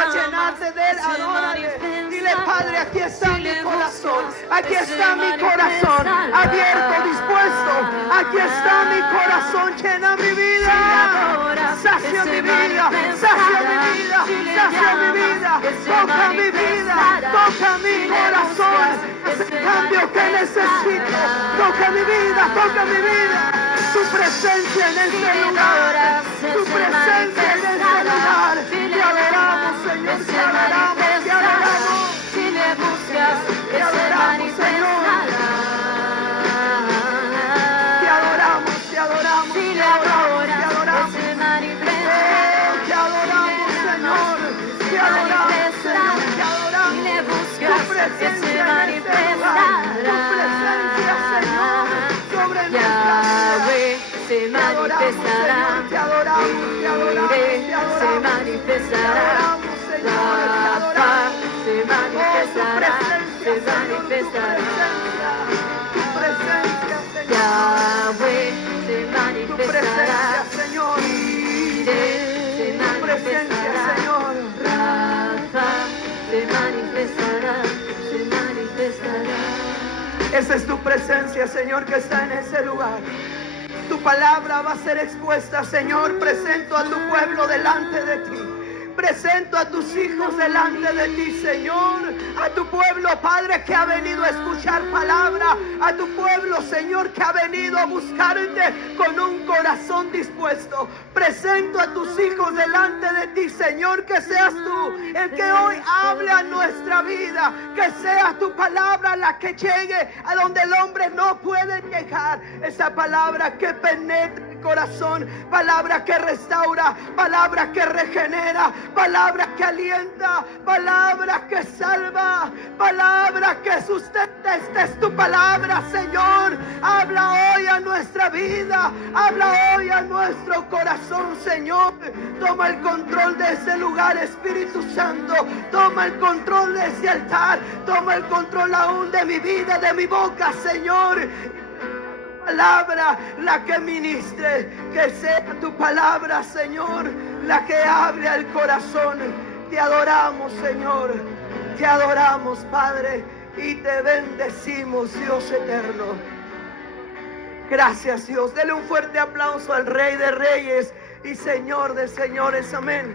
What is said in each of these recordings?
a llenarte de él. Adórale. Dile, Padre, aquí está mi corazón. Aquí está mi corazón. Abierto, dispuesto. Aquí está mi corazón. Llena mi vida. Sacia mi vida. Sacia mi vida. Sacia mi vida. Toca mi vida. Toca mi corazón. Es el cambio que necesito. Toca mi vida. Toca mi vida. Tu presencia en este lugar. Tu presencia en este lugar. Te adoramos, Señor. Te adoramos. Te adoramos. Si le buscas, Te adoramos, Señor. Te adoramos. Te adoramos. si Te le adoramos. Te adoras, adoramos. se manifiesta. Te adoramos, Señor. Te adoramos, Señor. Te adoramos. Si le Tu buscas, presencia se en este lugar. Tu presencia, Señor, sobre nuestra Yahweh vida. se Te adoramos, manifestará. Señor. Te adoramos, te adoramos, te Se adoramos. Te manifestará. adoramos, Señor. Te Rafa adoramos. se manifestará. Oh, tu Se presencia, Señor, manifestará. tu presencia, Señor. Yahweh se Tu manifestará. presencia, Señor. Se Tu presencia, manifestará. Señor. Rafa se manifestará. Se manifestará. Esa es tu presencia, Señor, que está en ese lugar. Tu palabra va a ser expuesta, Señor. Presento a tu pueblo delante de ti. Presento a tus hijos delante de ti, Señor. A tu pueblo, Padre, que ha venido a escuchar palabra. A tu pueblo, Señor, que ha venido a buscarte con un corazón dispuesto. Presento a tus hijos delante de ti, Señor. Que seas tú el que hoy hable a nuestra vida. Que sea tu palabra la que llegue a donde el hombre no puede llegar. Esa palabra que penetra el corazón. Palabra que restaura. Palabra que regenera. Palabra que alienta, palabra que salva, palabra que sustenta. Esta es tu palabra, Señor. Habla hoy a nuestra vida, habla hoy a nuestro corazón, Señor. Toma el control de ese lugar, Espíritu Santo. Toma el control de ese altar. Toma el control aún de mi vida, de mi boca, Señor. Palabra la que ministre, que sea tu palabra, Señor, la que hable al corazón. Te adoramos, Señor, te adoramos, Padre, y te bendecimos, Dios eterno. Gracias, Dios. Dele un fuerte aplauso al Rey de Reyes y Señor de Señores. Amén.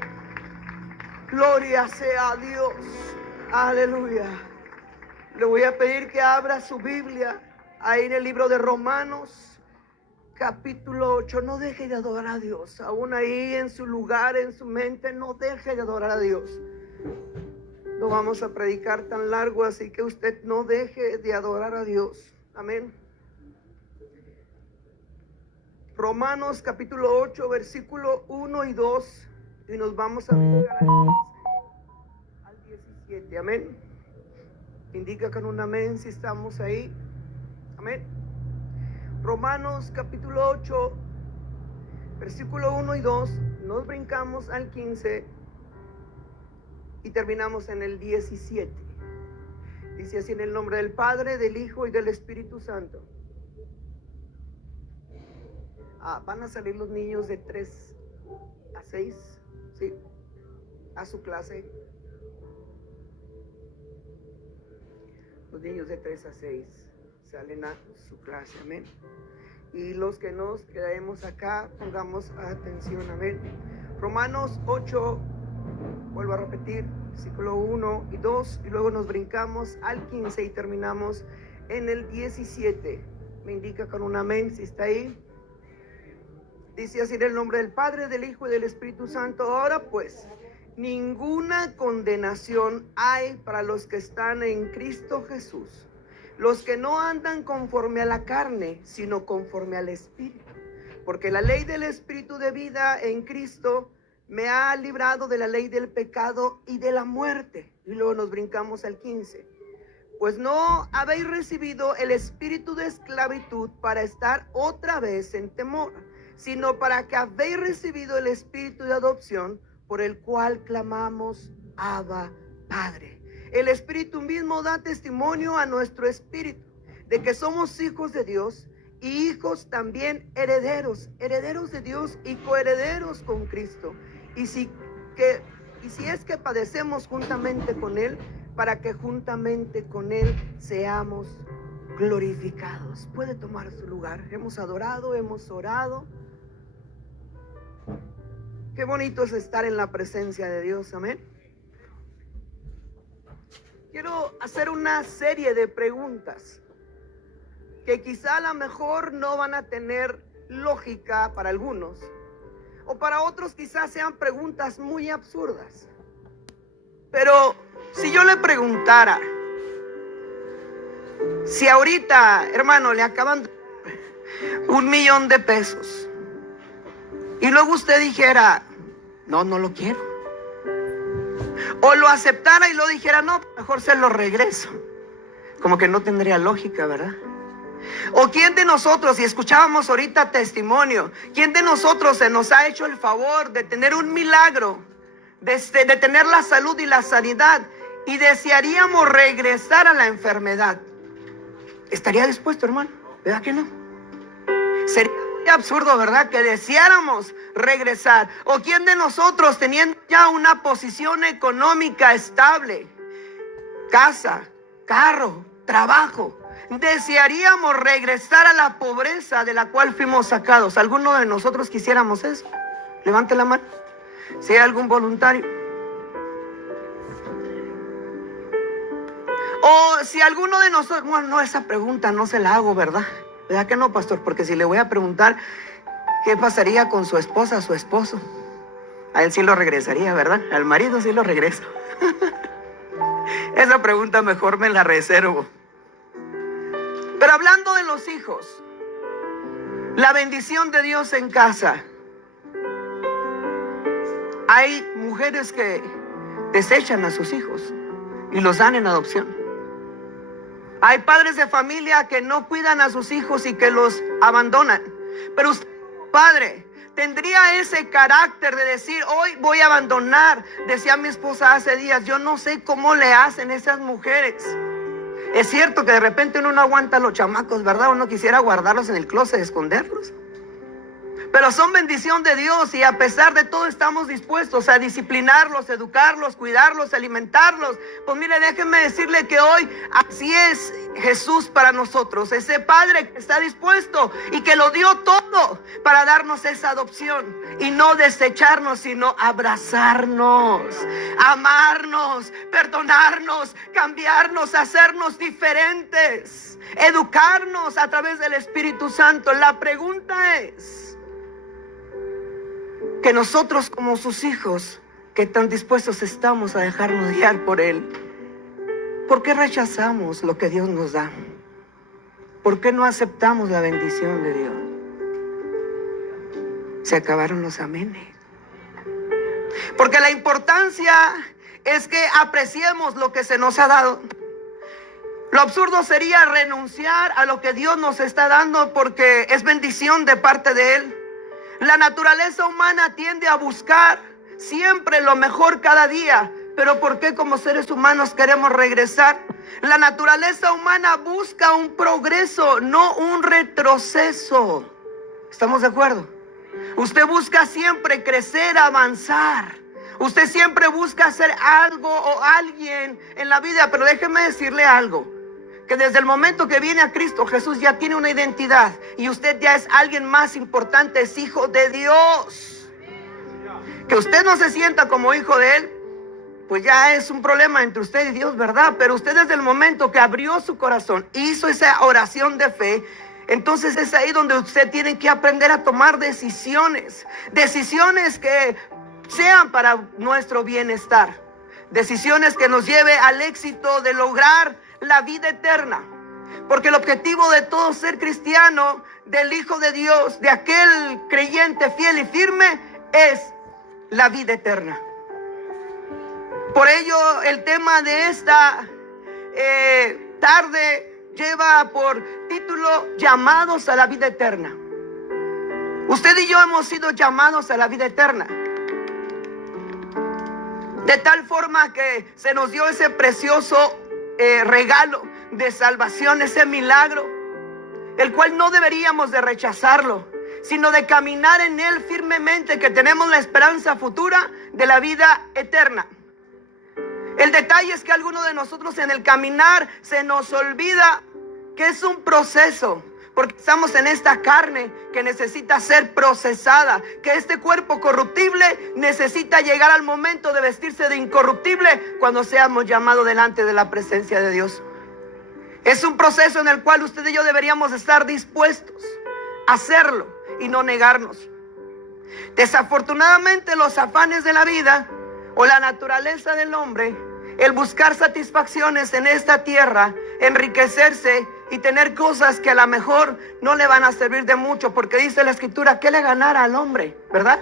Gloria sea a Dios. Aleluya. Le voy a pedir que abra su Biblia ahí en el libro de Romanos, capítulo 8. No deje de adorar a Dios. Aún ahí en su lugar, en su mente, no deje de adorar a Dios. No vamos a predicar tan largo, así que usted no deje de adorar a Dios. Amén. Romanos capítulo 8, versículo 1 y 2. Y nos vamos a brincar al 17. Amén. Indica con un amén si estamos ahí. Amén. Romanos capítulo 8, versículo 1 y 2. Nos brincamos al 15 y terminamos en el 17. Dice así: en el nombre del Padre, del Hijo y del Espíritu Santo. Van a salir los niños de 3 a 6, ¿sí? A su clase. Los niños de 3 a 6 salen a su clase, amén. Y los que nos quedemos acá, pongamos atención, amén. Romanos 8, vuelvo a repetir, versículo 1 y 2, y luego nos brincamos al 15 y terminamos en el 17. Me indica con un amén si está ahí. Dice así: en el nombre del Padre, del Hijo y del Espíritu Santo. Ahora pues, ninguna condenación hay para los que están en Cristo Jesús, los que no andan conforme a la carne, sino conforme al Espíritu. Porque la ley del Espíritu de vida en Cristo me ha librado de la ley del pecado y de la muerte. Y luego nos brincamos al 15. Pues no habéis recibido el espíritu de esclavitud para estar otra vez en temor, sino para que habéis recibido el espíritu de adopción, por el cual clamamos: Abba, Padre. El Espíritu mismo da testimonio a nuestro espíritu de que somos hijos de Dios, y hijos también herederos, herederos de Dios y coherederos con Cristo. Y si es que padecemos juntamente con Él, para que juntamente con Él seamos glorificados. Puede tomar su lugar. Hemos adorado, hemos orado. Qué bonito es estar en la presencia de Dios, amén. Quiero hacer una serie de preguntas que quizá a lo mejor no van a tener lógica para algunos, o para otros quizás sean preguntas muy absurdas. Pero si yo le preguntara, si ahorita, hermano, le acaban de dar $1,000,000 y luego usted dijera, no lo quiero, o lo aceptara y lo dijera, no, mejor se lo regreso, como que no tendría lógica, ¿verdad? O quién de nosotros, si escuchábamos ahorita testimonio, quién de nosotros se nos ha hecho el favor de tener un milagro, de tener la salud y la sanidad, y desearíamos regresar a la enfermedad? ¿Estaría dispuesto, hermano? ¿Verdad que no? Sería muy absurdo, ¿verdad?, que deseáramos regresar. O quién de nosotros, teniendo ya una posición económica estable, casa, carro, trabajo, desearíamos regresar a la pobreza de la cual fuimos sacados? ¿Alguno de nosotros quisiéramos eso? Levante la mano si hay algún voluntario. O si alguno de nosotros, bueno, no, esa pregunta no se la hago, ¿verdad? ¿Verdad que no, pastor? Porque si le voy a preguntar qué pasaría con su esposa, su esposo, a él sí lo regresaría, ¿verdad? Al marido sí lo regreso. Esa pregunta mejor me la reservo. Pero hablando de los hijos, la bendición de Dios en casa. Hay mujeres que desechan a sus hijos y los dan en adopción. Hay padres de familia que no cuidan a sus hijos y que los abandonan. Pero usted, padre, tendría ese carácter de decir, hoy voy a abandonar. Decía mi esposa hace días, yo no sé cómo le hacen esas mujeres. Es cierto que de repente uno no aguanta a los chamacos, ¿verdad? Uno quisiera guardarlos en el closet, esconderlos. Pero son bendición de Dios, y a pesar de todo estamos dispuestos a disciplinarlos, educarlos, cuidarlos, alimentarlos. Pues mire, déjenme decirle que hoy así es Jesús para nosotros. Ese Padre que está dispuesto y que lo dio todo para darnos esa adopción. Y no desecharnos, sino abrazarnos, amarnos, perdonarnos, cambiarnos, hacernos diferentes, educarnos a través del Espíritu Santo. La pregunta es que nosotros, como sus hijos, que tan dispuestos estamos a dejarnos guiar por Él, ¿por qué rechazamos lo que Dios nos da? ¿Por qué no aceptamos la bendición de Dios? Se acabaron los amenes. Porque la importancia es que apreciemos lo que se nos ha dado. Lo absurdo sería renunciar a lo que Dios nos está dando porque es bendición de parte de Él. La naturaleza humana tiende a buscar siempre lo mejor cada día. Pero ¿por qué como seres humanos queremos regresar? La naturaleza humana busca un progreso, no un retroceso. ¿Estamos de acuerdo? Usted busca siempre crecer, avanzar. Usted siempre busca hacer algo o alguien en la vida. Pero déjeme decirle algo, que desde el momento que viene a Cristo Jesús ya tiene una identidad, y usted ya es alguien más importante, es hijo de Dios. Que usted no se sienta como hijo de Él, pues ya es un problema entre usted y Dios, ¿verdad? Pero usted desde el momento que abrió su corazón, hizo esa oración de fe, entonces es ahí donde usted tiene que aprender a tomar decisiones. Decisiones que sean para nuestro bienestar. Decisiones que nos lleve al éxito de lograr la vida eterna. Porque el objetivo de todo ser cristiano, del Hijo de Dios, de aquel creyente fiel y firme, es la vida eterna. Por ello el tema de esta tarde lleva por título Llamados a la vida eterna. Usted y yo hemos sido llamados a la vida eterna. De tal forma que se nos dio ese precioso regalo de salvación, ese milagro, el cual no deberíamos de rechazarlo, sino de caminar en Él firmemente, que tenemos la esperanza futura de la vida eterna. El detalle es que algunos de nosotros en el caminar se nos olvida que es un proceso, porque estamos en esta carne que necesita ser procesada, que este cuerpo corruptible necesita llegar al momento de vestirse de incorruptible cuando seamos llamados delante de la presencia de Dios. Es un proceso en el cual usted y yo deberíamos estar dispuestos a hacerlo y no negarnos. Desafortunadamente, los afanes de la vida o la naturaleza del hombre, el buscar satisfacciones en esta tierra, enriquecerse y tener cosas que a lo mejor no le van a servir de mucho, porque dice la Escritura, ¿qué le ganara al hombre, verdad?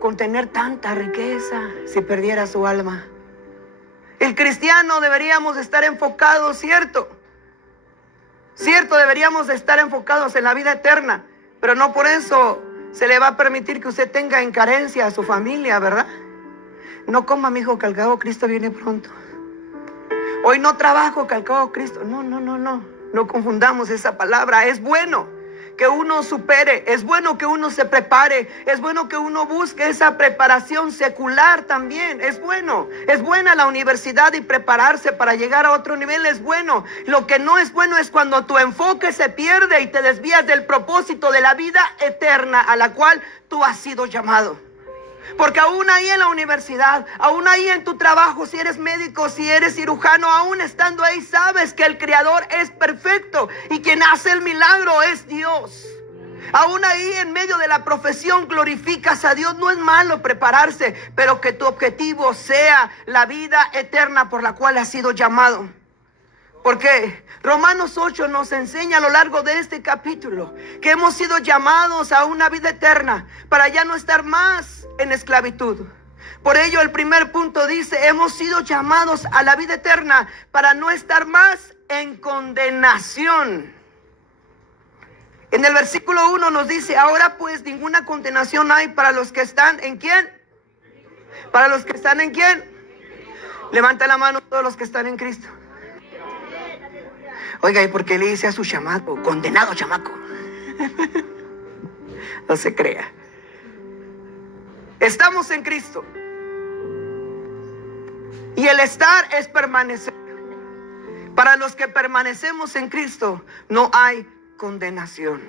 Con tener tanta riqueza si perdiera su alma. El cristiano deberíamos estar enfocados, cierto, deberíamos estar enfocados en la vida eterna, pero no por eso se le va a permitir que usted tenga en carencia a su familia, ¿verdad? No coma, mi hijo, que al cabo Cristo viene pronto. Hoy no trabajo, que al cabo Cristo. No confundamos esa palabra. Es bueno que uno supere, es bueno que uno se prepare, es bueno que uno busque esa preparación secular también. Es buena la universidad y prepararse para llegar a otro nivel, es bueno. Lo que no es bueno es cuando tu enfoque se pierde y te desvías del propósito de la vida eterna a la cual tú has sido llamado. Porque aún ahí en la universidad, aún ahí en tu trabajo, si eres médico, si eres cirujano, aún estando ahí sabes que el Creador es perfecto y quien hace el milagro es Dios. Aún ahí en medio de la profesión glorificas a Dios. No es malo prepararse, pero que tu objetivo sea la vida eterna por la cual has sido llamado. Porque Romanos 8 nos enseña a lo largo de este capítulo que hemos sido llamados a una vida eterna para ya no estar más en esclavitud. Por ello el primer punto dice, hemos sido llamados a la vida eterna para no estar más en condenación. En el versículo 1 nos dice, ahora pues ninguna condenación hay para los que están ¿en quién? ¿Para los que están en quién? Levanta la mano todos los que están en Cristo. Oiga, ¿y por qué le dice a su chamaco, condenado chamaco? No se crea. Estamos en Cristo. Y el estar es permanecer. Para los que permanecemos en Cristo, no hay condenación.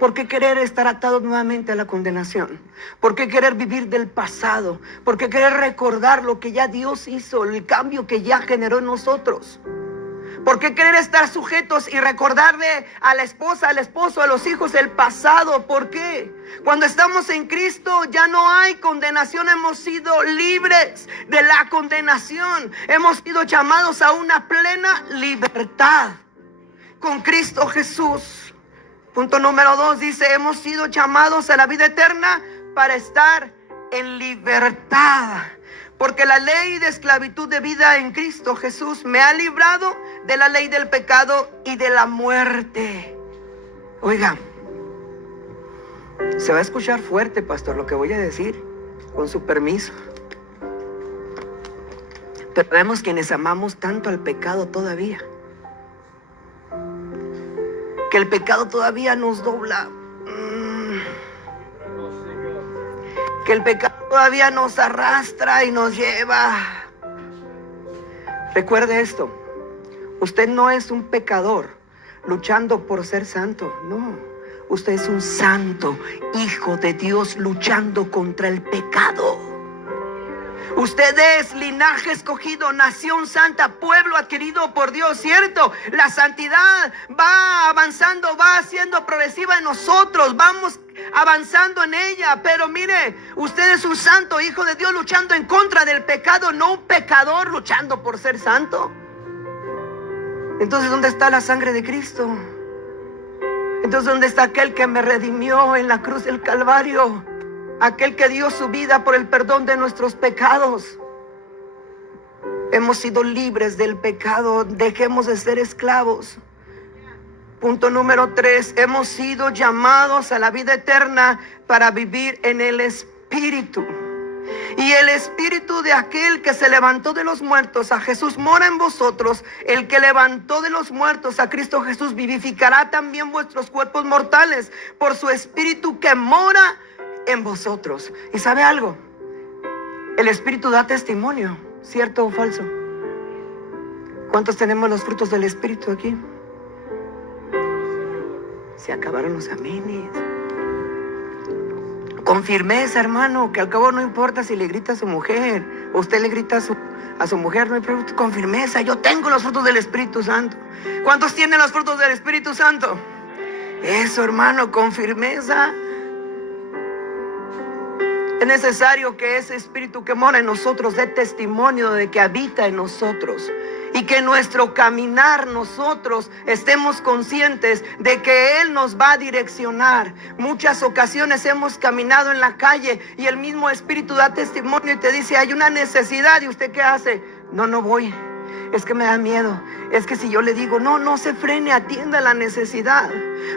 ¿Por qué querer estar atados nuevamente a la condenación? ¿Por qué querer vivir del pasado? ¿Por qué querer recordar lo que ya Dios hizo, el cambio que ya generó en nosotros? ¿Por qué querer estar sujetos y recordarle a la esposa, al esposo, a los hijos el pasado? ¿Por qué? Cuando estamos en Cristo ya no hay condenación. Hemos sido libres de la condenación. Hemos sido llamados a una plena libertad con Cristo Jesús. Punto número 2 dice, hemos sido llamados a la vida eterna para estar en libertad. Porque la ley de esclavitud de vida en Cristo Jesús me ha librado de la ley del pecado y de la muerte. Oiga, se va a escuchar fuerte, pastor, lo que voy a decir, con su permiso. Pero vemos quienes amamos tanto al pecado todavía, que el pecado todavía nos dobla. Que el pecado todavía nos arrastra y nos lleva. Recuerde esto, usted no es un pecador luchando por ser santo, no. Usted es un santo hijo de Dios luchando contra el pecado. Usted es linaje escogido, nación santa, pueblo adquirido por Dios, ¿cierto? La santidad va avanzando, va siendo progresiva en nosotros, vamos avanzando en ella. Pero mire, usted es un santo hijo de Dios luchando en contra del pecado, no un pecador luchando por ser santo. Entonces, ¿dónde está la sangre de Cristo? Entonces, ¿dónde está aquel que me redimió en la cruz del Calvario? Aquel que dio su vida por el perdón de nuestros pecados. Hemos sido libres del pecado. Dejemos de ser esclavos. Punto número 3. Hemos sido llamados a la vida eterna para vivir en el Espíritu. Y el espíritu de aquel que se levantó de los muertos, a Jesús, mora en vosotros. El que levantó de los muertos a Cristo Jesús vivificará también vuestros cuerpos mortales por su espíritu que mora en vosotros. ¿Y sabe algo? El espíritu da testimonio, ¿cierto o falso? ¿Cuántos tenemos los frutos del espíritu aquí? Se acabaron los amenes. Con firmeza, hermano, que al cabo no importa si le grita a su mujer o usted le grita a su mujer, no hay problema. Con firmeza, yo tengo los frutos del Espíritu Santo. ¿Cuántos tienen los frutos del Espíritu Santo? Eso, hermano, con firmeza. Es necesario que ese espíritu que mora en nosotros dé testimonio de que habita en nosotros. Y que en nuestro caminar nosotros estemos conscientes de que Él nos va a direccionar. Muchas ocasiones hemos caminado en la calle y el mismo Espíritu da testimonio y te dice, hay una necesidad. ¿Y usted qué hace? No voy. Es que me da miedo. Es que si yo le digo, no se frene, atienda la necesidad.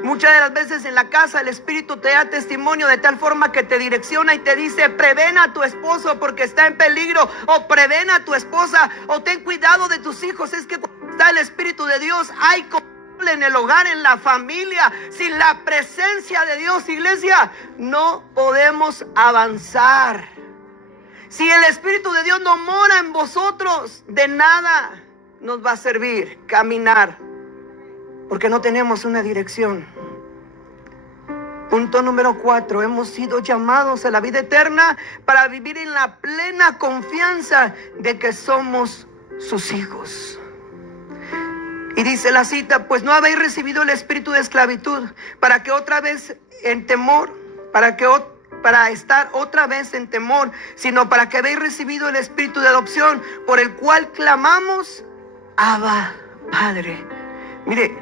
Muchas de las veces en la casa el Espíritu te da testimonio de tal forma que te direcciona y te dice, prevén a tu esposo porque está en peligro, o prevén a tu esposa, o ten cuidado de tus hijos. Es que cuando está el Espíritu de Dios hay control en el hogar, en la familia. Sin la presencia de Dios, iglesia, no podemos avanzar. Si el Espíritu de Dios no mora en vosotros, de nada nos va a servir caminar, porque no tenemos una dirección. Punto número 4, hemos sido llamados a la vida eterna para vivir en la plena confianza de que somos sus hijos. Y dice la cita, pues no habéis recibido el espíritu de esclavitud para que otra vez en temor, para estar otra vez en temor, sino para que habéis recibido el espíritu de adopción, por el cual clamamos, Abba, Padre. Mire,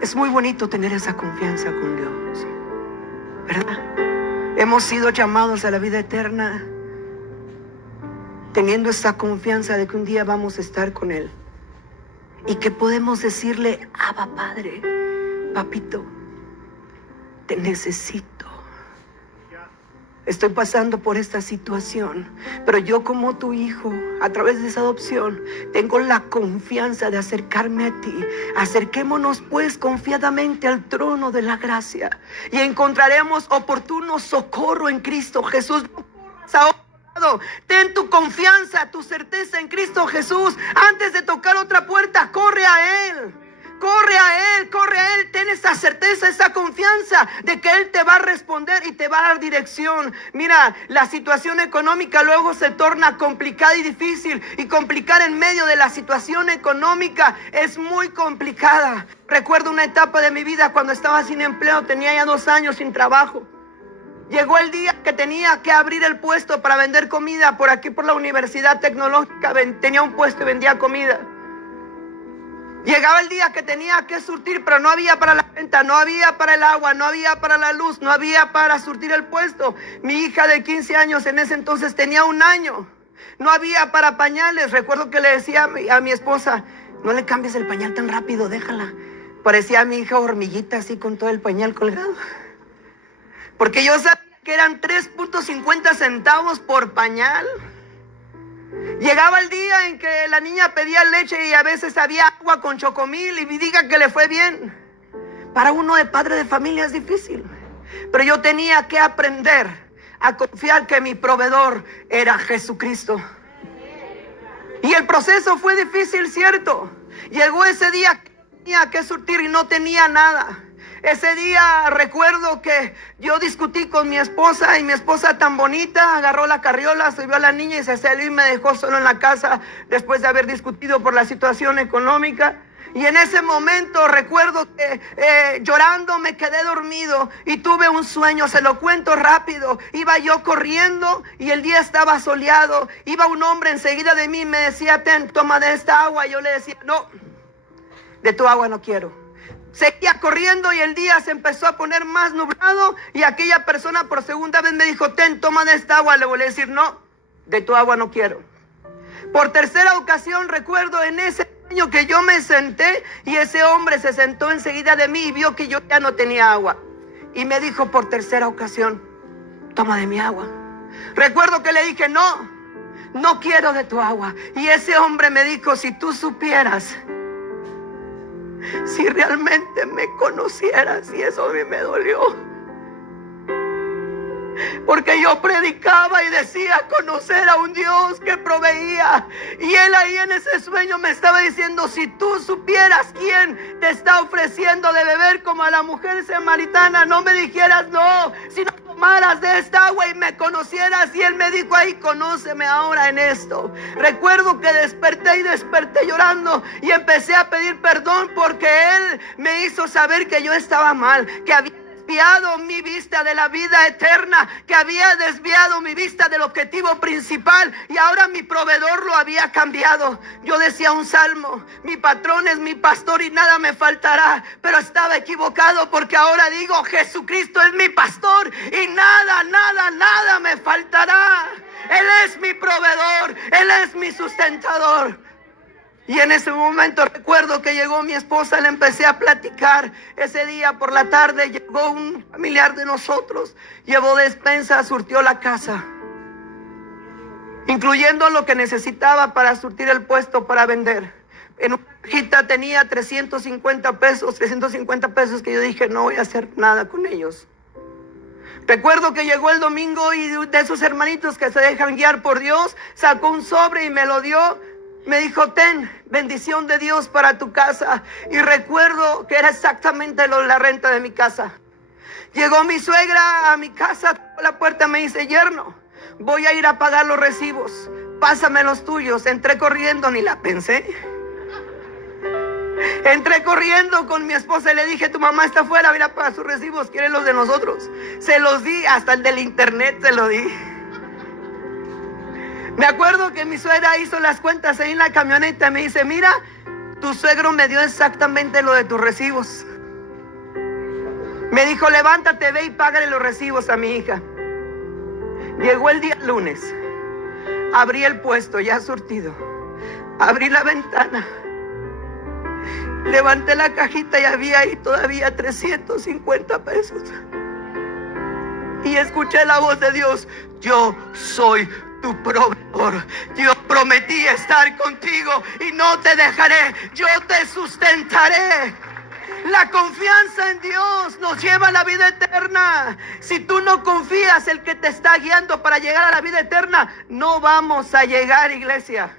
es muy bonito tener esa confianza con Dios, ¿verdad? Hemos sido llamados a la vida eterna teniendo esa confianza de que un día vamos a estar con Él y que podemos decirle, Abba, Padre, papito, te necesito. Estoy pasando por esta situación, pero yo como tu hijo, a través de esa adopción, tengo la confianza de acercarme a ti. Acerquémonos pues confiadamente al trono de la gracia y encontraremos oportuno socorro en Cristo Jesús. Ten tu confianza, tu certeza en Cristo Jesús. Antes de tocar otra puerta, corre a Él. Corre a Él, corre a Él. Ten esa certeza, esa confianza de que Él te va a responder y te va a dar dirección. Mira, la situación económica luego se torna complicada y difícil. Y complicar en medio de la situación económica es muy complicada. Recuerdo una etapa de mi vida cuando estaba sin empleo. Tenía ya 2 años sin trabajo. Llegó el día que tenía que abrir el puesto para vender comida. Por aquí, por la Universidad Tecnológica, tenía un puesto y vendía comida. Llegaba el día que tenía que surtir, pero no había para la renta, no había para el agua, no había para la luz, no había para surtir el puesto. Mi hija de 15 años en ese entonces tenía 1 año. No había para pañales. Recuerdo que le decía a mi esposa, no le cambies el pañal tan rápido, déjala. Parecía a mi hija hormiguita así con todo el pañal colgado. Porque yo sabía que eran 3.50 centavos por pañal. Llegaba el día en que la niña pedía leche y a veces había agua con chocomil y diga que le fue bien. Para uno de padre de familia es difícil, pero yo tenía que aprender a confiar que mi proveedor era Jesucristo. Y el proceso fue difícil, ¿cierto? Llegó ese día que tenía que surtir y no tenía nada. Ese día recuerdo que yo discutí con mi esposa y mi esposa tan bonita agarró la carriola, subió a la niña y se salió y me dejó solo en la casa después de haber discutido por la situación económica. Y en ese momento recuerdo que llorando me quedé dormido y tuve un sueño, se lo cuento rápido. Iba yo corriendo y el día estaba soleado. Iba un hombre enseguida de mí y me decía, toma de esta agua. Y yo le decía, no, de tu agua no quiero. Seguía corriendo y el día se empezó a poner más nublado y aquella persona por segunda vez me dijo, toma de esta agua. Le volví a decir, no, de tu agua no quiero. Por tercera ocasión recuerdo en ese año que yo me senté y ese hombre se sentó enseguida de mí y vio que yo ya no tenía agua. Y me dijo por tercera ocasión, toma de mi agua. Recuerdo que le dije, no quiero de tu agua. Y ese hombre me dijo, si tú supieras, si realmente me conocieras. Y eso a mí me dolió. Porque yo predicaba y decía conocer a un Dios que proveía. Y él ahí en ese sueño me estaba diciendo, si tú supieras quién te está ofreciendo de beber como a la mujer samaritana, no me dijeras no, si no tomaras de esta agua y me conocieras. Y él me dijo ahí, conóceme ahora en esto. Recuerdo que desperté llorando y empecé a pedir perdón porque él me hizo saber que yo estaba mal, que había desviado mi vista de la vida eterna, que había desviado mi vista del objetivo principal, y ahora mi proveedor lo había cambiado. Yo decía un salmo, mi patrón es mi pastor y nada me faltará, pero estaba equivocado, porque ahora digo, Jesucristo es mi pastor y nada me faltará. Él es mi proveeddor, Él es mi sustentador. Y en ese momento recuerdo que llegó mi esposa, le empecé a platicar. Ese día por la tarde llegó un familiar de nosotros, llevó despensa, surtió la casa, incluyendo lo que necesitaba para surtir el puesto para vender. En una cajita tenía 350 pesos que yo dije, no voy a hacer nada con ellos. Recuerdo que llegó el domingo y de esos hermanitos que se dejan guiar por Dios, sacó un sobre y me lo dio. Me dijo, ten, bendición de Dios para tu casa. Y recuerdo que era exactamente la renta de mi casa. Llegó mi suegra a mi casa, tocó la puerta, me dice, yerno, voy a ir a pagar los recibos, pásame los tuyos. Entré corriendo, ni la pensé. Entré corriendo con mi esposa y le dije, tu mamá está afuera, mira para sus recibos, quiere los de nosotros. Se los di, hasta el del internet se lo di. Me acuerdo que mi suegra hizo las cuentas ahí en la camioneta y me dice, mira, tu suegro me dio exactamente lo de tus recibos. Me dijo, levántate, ve y págale los recibos a mi hija. Llegó el día lunes, abrí el puesto ya surtido, abrí la ventana, levanté la cajita y había ahí todavía 350 pesos. Y escuché la voz de Dios, yo soy tu proveedor, yo prometí estar contigo y no te dejaré, yo te sustentaré. La confianza en Dios nos lleva a la vida eterna. Si tú no confías en el que te está guiando para llegar a la vida eterna, no vamos a llegar, iglesia.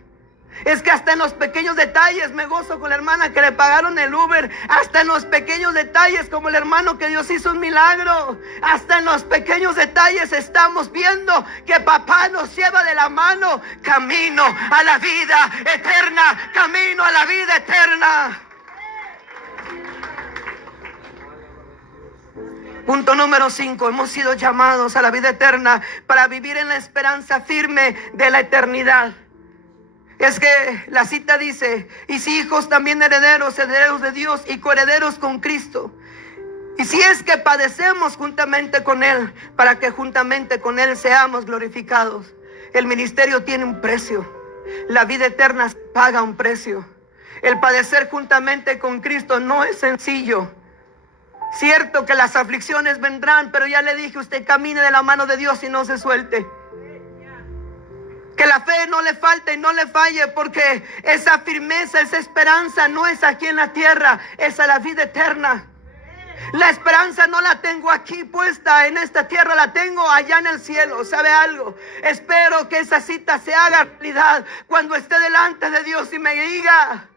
Es que hasta en los pequeños detalles, me gozo con la hermana que le pagaron el Uber, hasta en los pequeños detalles, como el hermano que Dios hizo un milagro, hasta en los pequeños detalles estamos viendo que papá nos lleva de la mano, camino a la vida eterna, camino a la vida eterna. Punto número 5, hemos sido llamados a la vida eterna para vivir en la esperanza firme de la eternidad. Es que la cita dice, y si hijos también herederos, herederos de Dios y coherederos con Cristo. Y si es que padecemos juntamente con Él, para que juntamente con Él seamos glorificados. El ministerio tiene un precio, la vida eterna paga un precio. El padecer juntamente con Cristo no es sencillo. Cierto que las aflicciones vendrán, pero ya le dije, usted camine de la mano de Dios y no se suelte. Que la fe no le falte y no le falle, porque esa firmeza, esa esperanza no es aquí en la tierra, es a la vida eterna. La esperanza no la tengo aquí puesta en esta tierra, la tengo allá en el cielo. ¿Sabe algo? Espero que esa cita se haga realidad cuando esté delante de Dios y me diga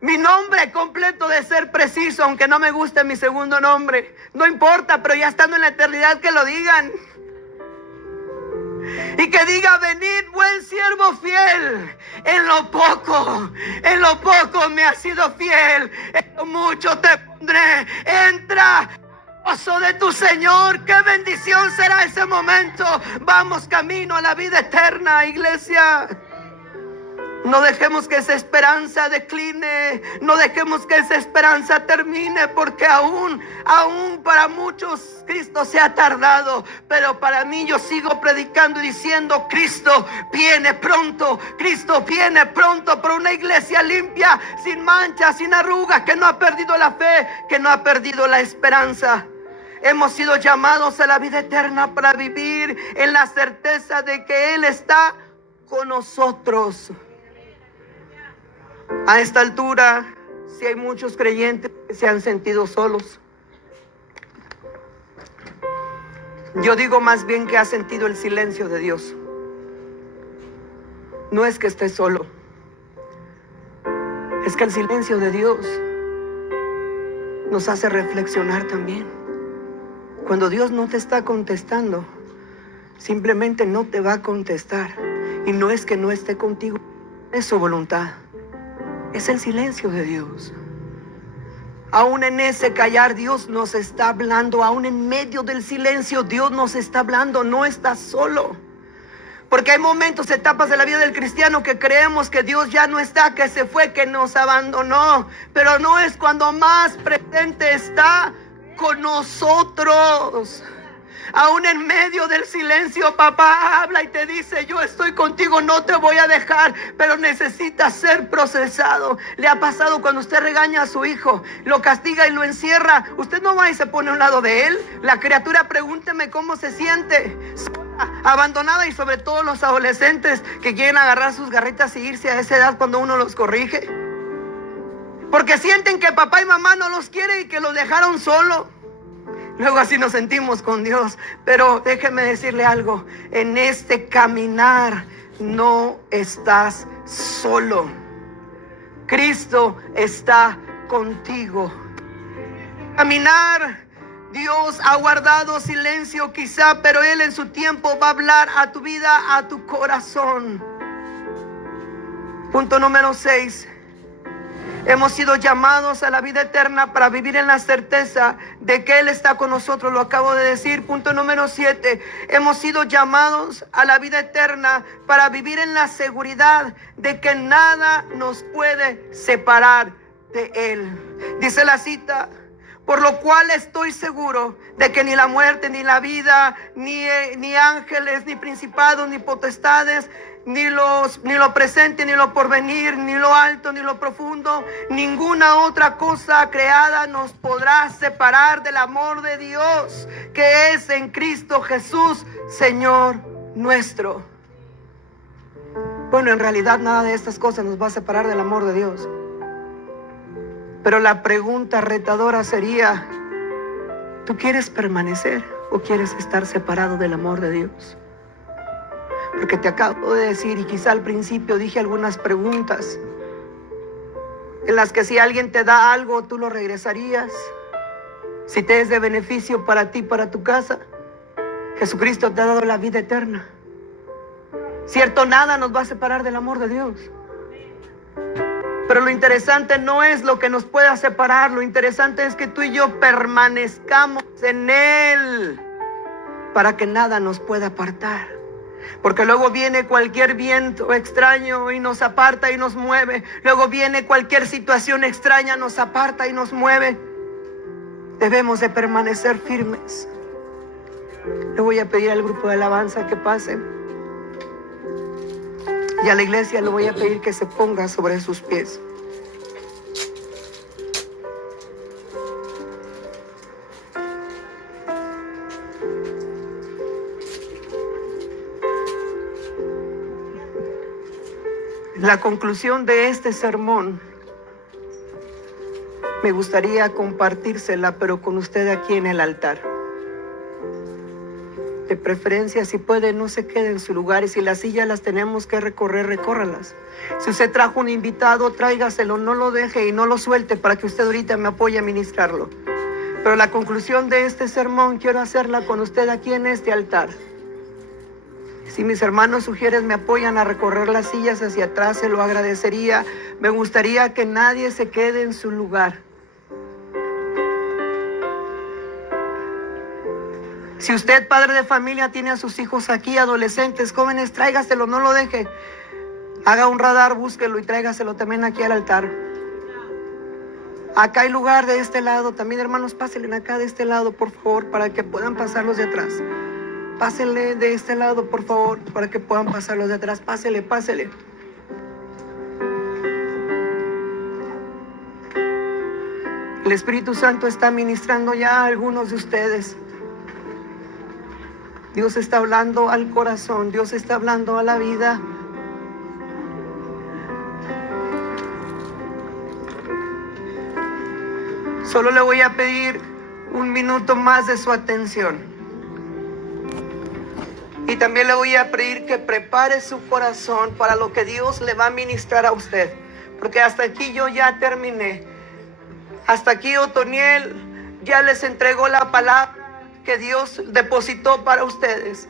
mi nombre completo, de ser preciso, aunque no me guste mi segundo nombre. No importa, pero ya estando en la eternidad que lo digan. Y que diga, venid buen siervo fiel, en lo poco me has sido fiel, en lo mucho te pondré, entra, gozo de tu Señor. Qué bendición será ese momento. Vamos camino a la vida eterna, iglesia. No dejemos que esa esperanza decline, no dejemos que esa esperanza termine, porque aún para muchos Cristo se ha tardado, pero para mí yo sigo predicando y diciendo, Cristo viene pronto, Cristo viene pronto por una iglesia limpia, sin mancha, sin arrugas, que no ha perdido la fe, que no ha perdido la esperanza. Hemos sido llamados a la vida eterna para vivir en la certeza de que Él está con nosotros. A esta altura, si hay muchos creyentes que se han sentido solos. Yo digo más bien que ha sentido el silencio de Dios. No es que esté solo, es que el silencio de Dios nos hace reflexionar también. Cuando Dios no te está contestando, simplemente no te va a contestar. Y no es que no esté contigo, es su voluntad. Es el silencio de Dios. Aún en ese callar Dios nos está hablando. Aún en medio del silencio Dios nos está hablando. No estás solo. Porque hay momentos, etapas de la vida del cristiano que creemos que Dios ya no está, que se fue, que nos abandonó. Pero no es cuando más presente está con nosotros. Aún en medio del silencio, papá habla y te dice: yo estoy contigo, no te voy a dejar, pero necesitas ser procesado. ¿Le ha pasado cuando usted regaña a su hijo, lo castiga y lo encierra? Usted no va y se pone a un lado de él. La criatura, pregúnteme cómo se siente, sola, abandonada, y sobre todo los adolescentes que quieren agarrar sus garritas y irse a esa edad cuando uno los corrige. Porque sienten que papá y mamá no los quieren y que los dejaron solo. Luego así nos sentimos con Dios. Pero déjeme decirle algo: en este caminar no estás solo. Cristo está contigo. Caminar, Dios ha guardado silencio quizá, pero Él en su tiempo va a hablar a tu vida, a tu corazón. Punto número 6. Hemos sido llamados a la vida eterna para vivir en la certeza de que Él está con nosotros. Lo acabo de decir. Punto número 7. Hemos sido llamados a la vida eterna para vivir en la seguridad de que nada nos puede separar de Él. Dice la cita: por lo cual estoy seguro de que ni la muerte, ni la vida, ni ángeles, ni principados, ni potestades, ni lo presente, ni lo porvenir, ni lo alto, ni lo profundo, ninguna otra cosa creada nos podrá separar del amor de Dios que es en Cristo Jesús, Señor nuestro. Bueno, en realidad nada de estas cosas nos va a separar del amor de Dios. Pero la pregunta retadora sería: ¿tú quieres permanecer o quieres estar separado del amor de Dios? Porque te acabo de decir, y quizá al principio dije algunas preguntas en las que si alguien te da algo, tú lo regresarías. Si te es de beneficio para ti, para tu casa. Jesucristo te ha dado la vida eterna. Cierto, nada nos va a separar del amor de Dios. Pero lo interesante no es lo que nos pueda separar. Lo interesante es que tú y yo permanezcamos en Él para que nada nos pueda apartar. Porque luego viene cualquier viento extraño y nos aparta y nos mueve. Luego viene cualquier situación extraña, nos aparta y nos mueve. Debemos de permanecer firmes. Le voy a pedir al grupo de alabanza que pase. Y a la iglesia le voy a pedir que se ponga sobre sus pies. La conclusión de este sermón me gustaría compartírsela, pero con usted aquí en el altar. De preferencia, si puede, no se quede en su lugar, y si las sillas las tenemos que recorrer, recórralas. Si usted trajo un invitado, tráigaselo, no lo deje y no lo suelte para que usted ahorita me apoye a ministrarlo. Pero la conclusión de este sermón quiero hacerla con usted aquí en este altar. Si mis hermanos sugieres me apoyan a recorrer las sillas hacia atrás, se lo agradecería. Me gustaría que nadie se quede en su lugar. Si usted, padre de familia, tiene a sus hijos aquí, adolescentes, jóvenes, tráigaselo, no lo deje. Haga un radar, búsquelo y tráigaselo también aquí al altar. Acá hay lugar de este lado, también hermanos, pásenle acá de este lado, por favor, para que puedan pasar los de atrás. Pásenle de este lado, por favor, para que puedan pasar los de atrás. Pásele, pásele. El Espíritu Santo está ministrando ya a algunos de ustedes. Dios está hablando al corazón, Dios está hablando a la vida. Solo le voy a pedir un minuto más de su atención. Y también le voy a pedir que prepare su corazón para lo que Dios le va a ministrar a usted. Porque hasta aquí yo ya terminé. Hasta aquí Otoniel ya les entregó la palabra que Dios depositó para ustedes.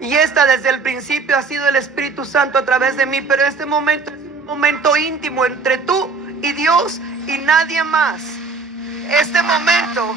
Y esta desde el principio ha sido el Espíritu Santo a través de mí. Pero este momento es un momento íntimo entre tú y Dios y nadie más. Este momento